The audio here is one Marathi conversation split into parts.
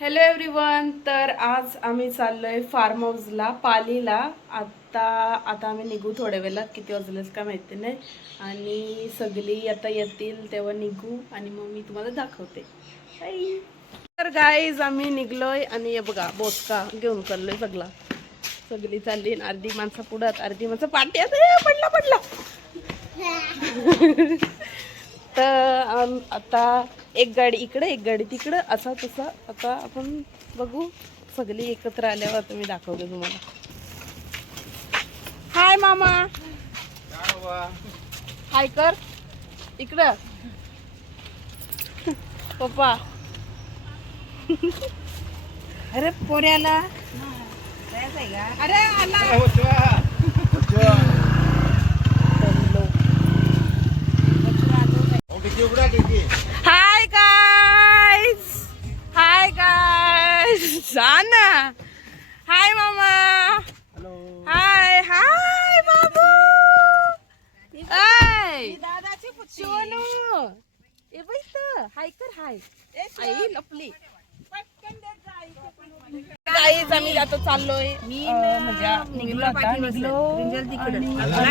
Hello everyone. तर आज आम्ही चाललोय फार्म हाऊसला पालीला. आता आम्ही निघू थोड्या वेळात, किती वाजलेच काय माहिती नाही. आणि सगळी आता येतील तेव्हा निघू आणि मग मी तुम्हाला दाखवते. तर गाईज आम्ही निघलोय आणि हे बघा बोचका घेऊन चाललोय सगळी चालली. अर्धी माणसं पुढं अर्धी माणसं पाठी. पडला तर आता एक गाडी इकडे एक गाडी तिकडं असा तसा आता आपण बघू. सगळी एकत्र आल्यावर आता मी दाखवते तुम्हाला. हाय मामा, हाय कर इकडं. पप्पा अरे पोऱ्याला अरे आला हाय गाईज, हाय गाईज. ना हाय मामा. हाय हाय बाबू. दादाची पुत्री सोनू ए बैठ. हाय कर. हाय आई लपली. गाईज आम्ही आता चाललोय. म्हणजे निघलो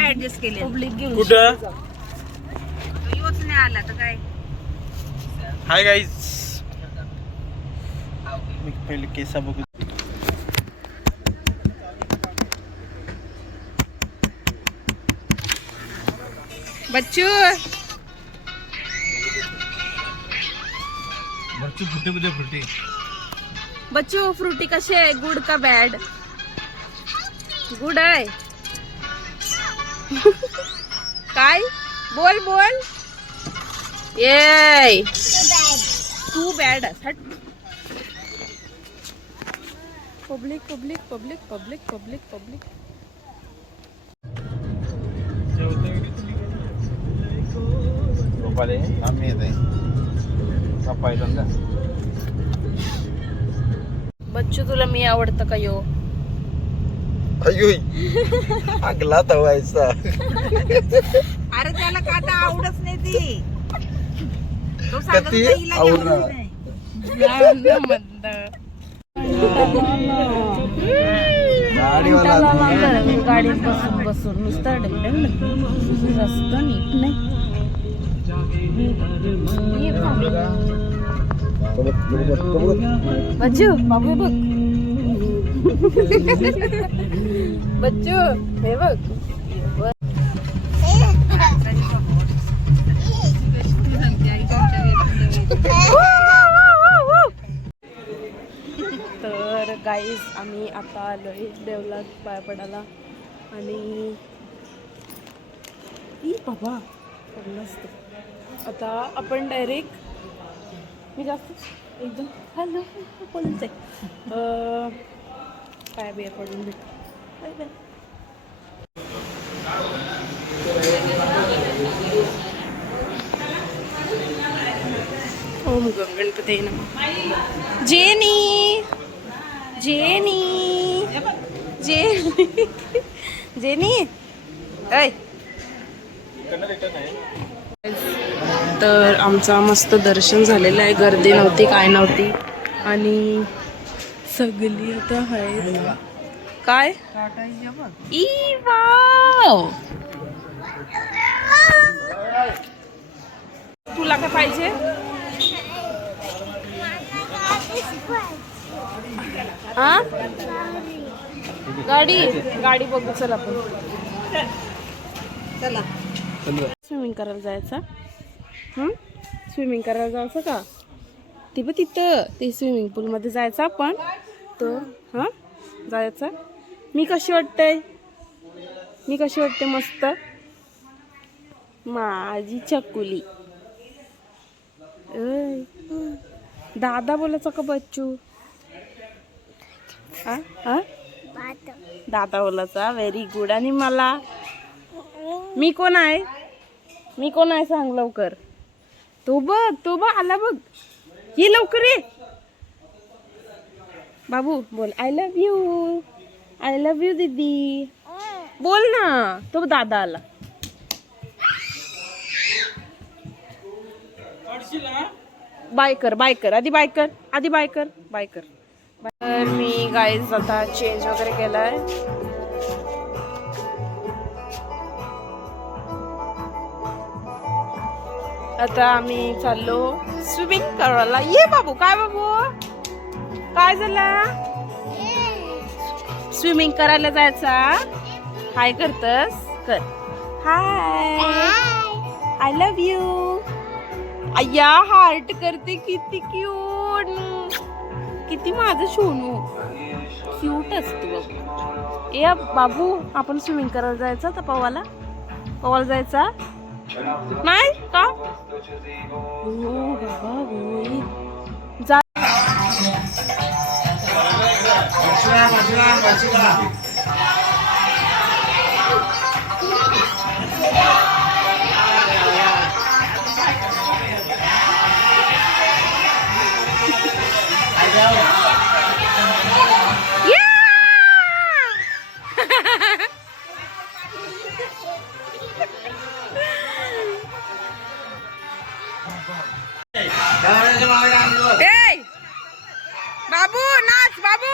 ऍडजस्ट केले पब्लिक घेऊन. कुठं? योच नाही आला तर काय. हाय गाईज, मी पहिले केसा बघू. बच्चू बच्चू फुटे. बच्चू फ्रुटी कशी आहे? गुड का बॅड? गुड आहे. काय बोल ये तू बॅड. हट. पब्लिक. पप्पाले आम्ही येत आहे. पप्पा येतात का? बच्चू तुला मी आवडतं का यो? अयो आगला तवायचा. अरे त्याला का तर आवडच नाही ती. तो सांगत कधी होता हिला आवडणार? आवडत नाही. गाडीत बसून नुसतं रस्ता नीट नाही. बच्चू बाबू बघ. बच्चू हे बघ. तर गाईज आम्ही आता आलोय देवला पाया पडायला. आणि बाबा पडलं असतं. आता आपण डायरेक्ट मी जास्त एकदम हॅलो बोलते पाया बिया पडून भेट. Bye bye. ओम गणपती नमः. जेनी ऐ. तर आमचा मस्त दर्शन झालेलं आहे. गर्दी नव्हती काय नव्हती. आणि सगळी आता आहे काय ई वाव. तुला काय पाहिजे? हा गाडी बघू. चल आपण चला स्विमिंग करायला जायचा. स्विमिंग करायला जायचं का? ते बघ तिथं ते स्विमिंग पूल मध्ये जायचं आपण. तर जायचं. मी कशी वाटते मस्त माझी चकुली. दादा बोलायचं का बच्चू? दादा बोलायचा. Very good. आणि मला मी कोण आहे सांग लवकर. तो बघ आला बघ. ये लवकर ये. बाबू बोल आय लव्ह यू दीदी. बोल ना. तो दादा आला. बाय कर आधी बाय कर तर मी गाईज आता चेंज वगैरे केलाय. आता आम्ही चाललो स्विमिंग करायला. ये बाबू. काय बाबू काय झालं? स्विमिंग करायला जायचा. हाय करतस कर. हाय आय लव्ह यू. अय्या हार्ट करते. किती क्यूट. किती माझं सोनू क्यूट असतो बाबू. ए बाबू आपण स्विमिंग करायला जायचं तर पवाला जायचा नाही का? हो बाबा होय. जा. बाबू नाच बाबू.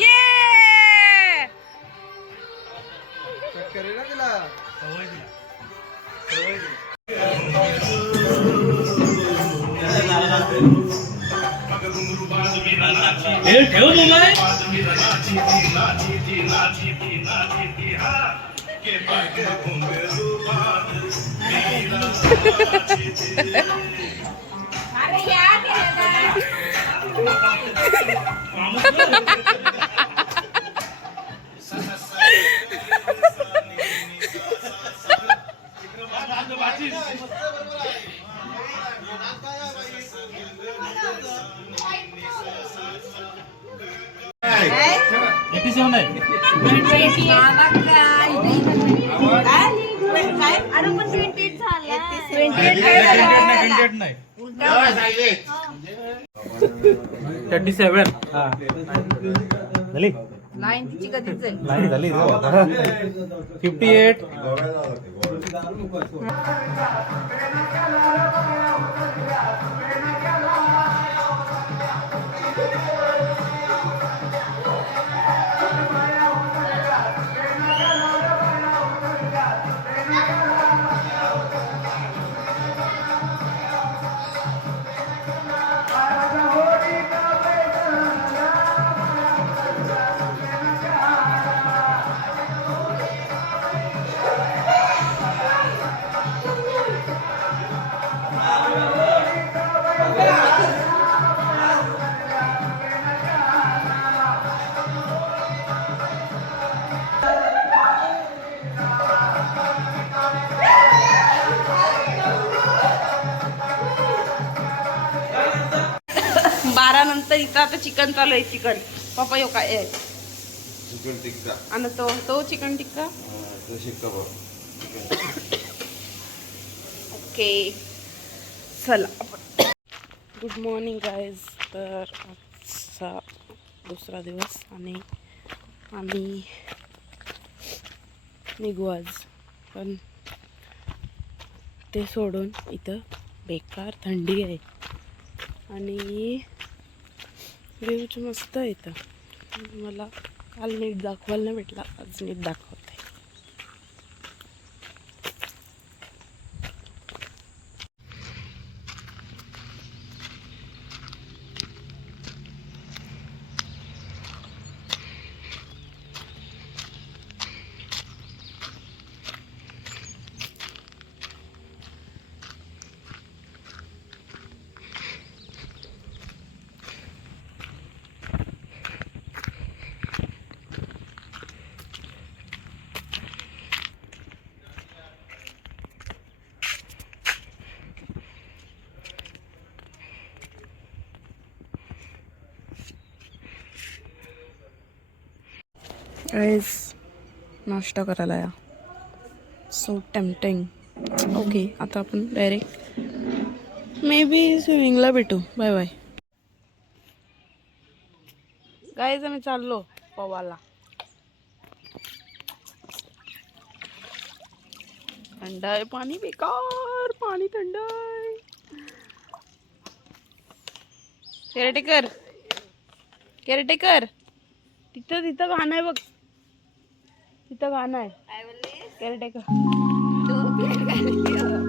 ये लाईन तिची कधीच जाईल. झाली 58. नंतर इथं आता चिकन चालू आहे. चिकन पप्पा यो काय आहे? चिकन टिक्का. आणि तो चिकन टिक्का. ओके चला आपण. Good morning guys. तर आजचा दुसरा दिवस आणि आम्ही निघू आज. पण ते सोडून इथं बेकार थंडी आहे आणि व्ह्यूच मस्त आहे इथं. मला काल नीट दाखवायला नाही भेटला, आज नीट दाखवते. गाइस नाश्ता करायला या. So tempting. ओके आता आपण डायरेक्ट मे बी स्विमिंगला भेटू. Bye bye guys. आम्ही चाललो पवाला. थंड आहे पाणी, बेकार पाणी थंड आहे. केअरटेकर केअरटेकर, तिथं तिथं गाणं आहे बघ, तिथं गाणं आहे. काय बोलली केअरटेकर. तू प्लेट घालली हो.